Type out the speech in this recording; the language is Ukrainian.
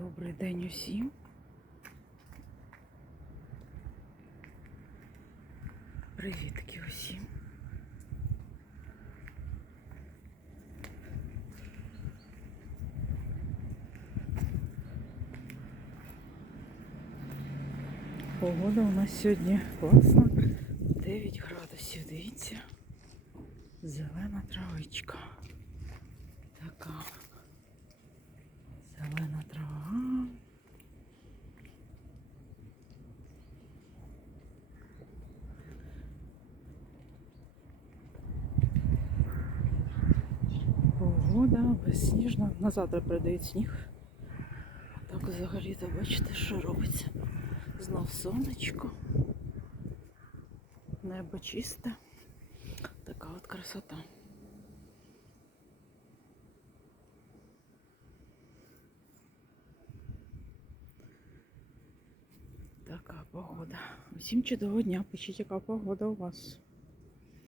Добрий день усім. Привітки усім. Погода у нас сьогодні класна. 9 градусів, дивіться. Зелена травичка. Така. Зелена трава. Погода безсніжна. На завтра передають сніг. Так взагалі-то бачите, що робиться. Знов сонечко. Небо чисте. Така от красота. Така погода. Усім чудового дня. Пишіть, яка погода у вас.